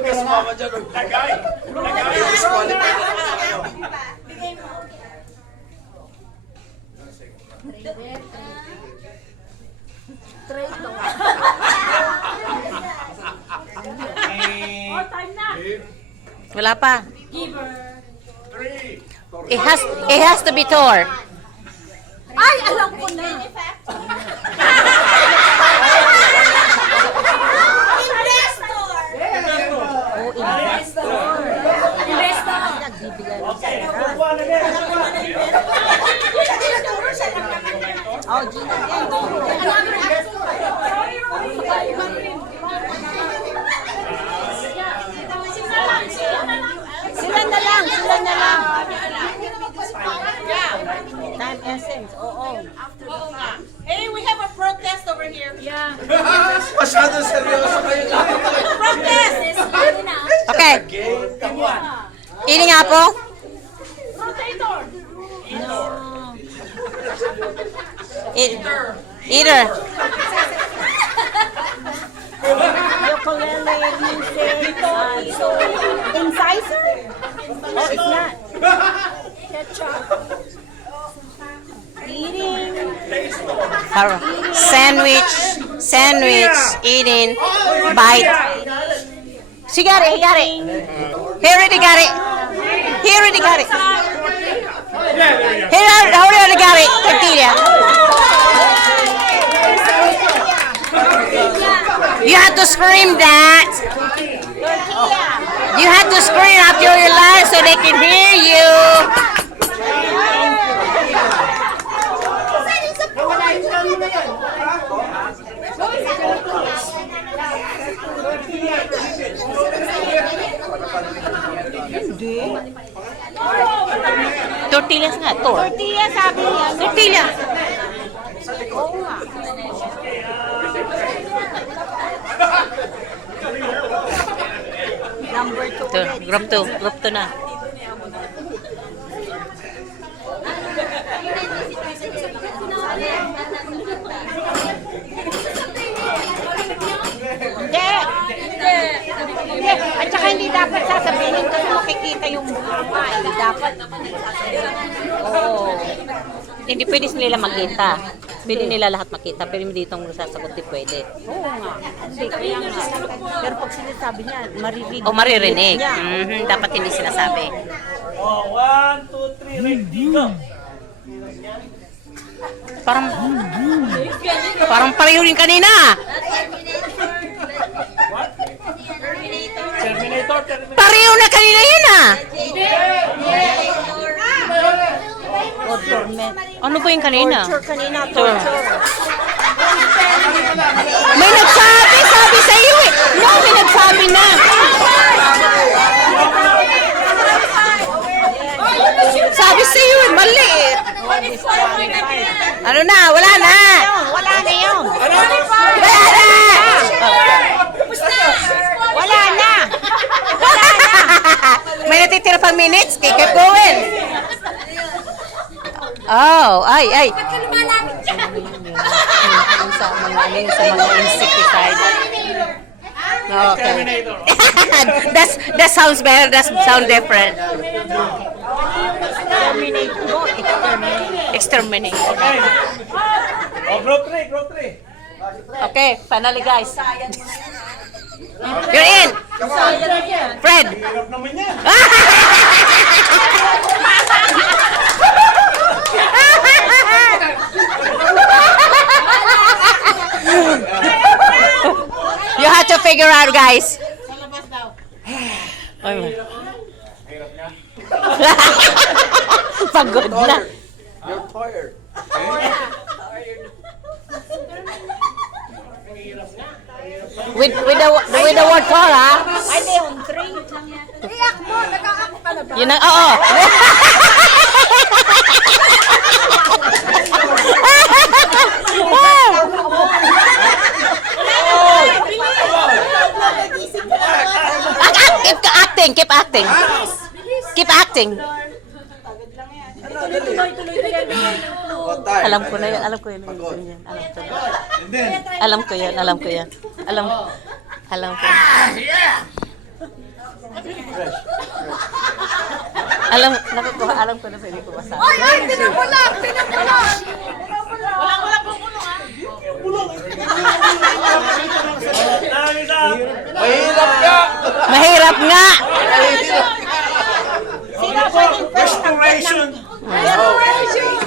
Kasama dyan. Lagay. Disqualify na lang tayo. Bigay mo. Wala pa. It has to be Thor. Ay, alam ko na. Oh, Gina. Sila na lang. Time essence. Oo. Hey, we have a protest over here. Yeah. Masyado seryoso kayo lahat. Protest! Okay. Come on. Eating apple? Rotator! Eater. Ukulele, music, incisor? Oh, it's not. Ketchup. Eating. Sandwich. Eating. Bite. She got it. He got it. He already got it. He already got it. He already got it. Tortilla. You have to scream that. You have to scream after your life so they can hear you. Tortillas nga, Tortilla, sabi niya. Tortilla. Number 2 Ito, group 2 na. Hindi. At saka hindi dapat sasabihin kasi makikita yung mukha. Hindi dapat. Oo. Hindi pwede nila makita. Pwede nila lahat makita, pero hindi itong sasagot di pwede. Oo nga. Hindi, kaya nga. Pero pag sinasabi niya, maririnig. O maririnig. niya. Dapat hindi sinasabi. Oh, 1, 2, 3, ready, go. Parang pareho rin kanina. Terminator. Pareho na kanina yun ah. O torment. Ano ba yung kanina? Torture kanina, torture. May sabi sa iyo eh. No, may nagsabi na. Sabi sa iyo eh, mali eh. Ano na, wala na. Wala na yun. Wala na. Wala na. May natitira pang minutes, keep going. Oh, ay. Sa mga insecticide. Okay. that sounds better. That sounds different. Terminate. No, Exterminate. Okay. Oh, group 3. Okay, finally guys. You're in. Fred. Hirap naman yan. You have to figure out, guys. Pagod na. You're tired. With the word for, ha? Ay, di yung 3. Iyak mo, nag-aak ka na ba? Yun ang, oo. Keep acting. What time? Alam ko na yun. Alam ko yun. Alam ko yun. Alam ko yun. Alam ko yun. Alam ko. Alam ko na pwede ko masabi. Ay, pinapulak! Pinapulak! Mahirap ka! Mahirap nga! Sino pwedeng Restoration! Restoration!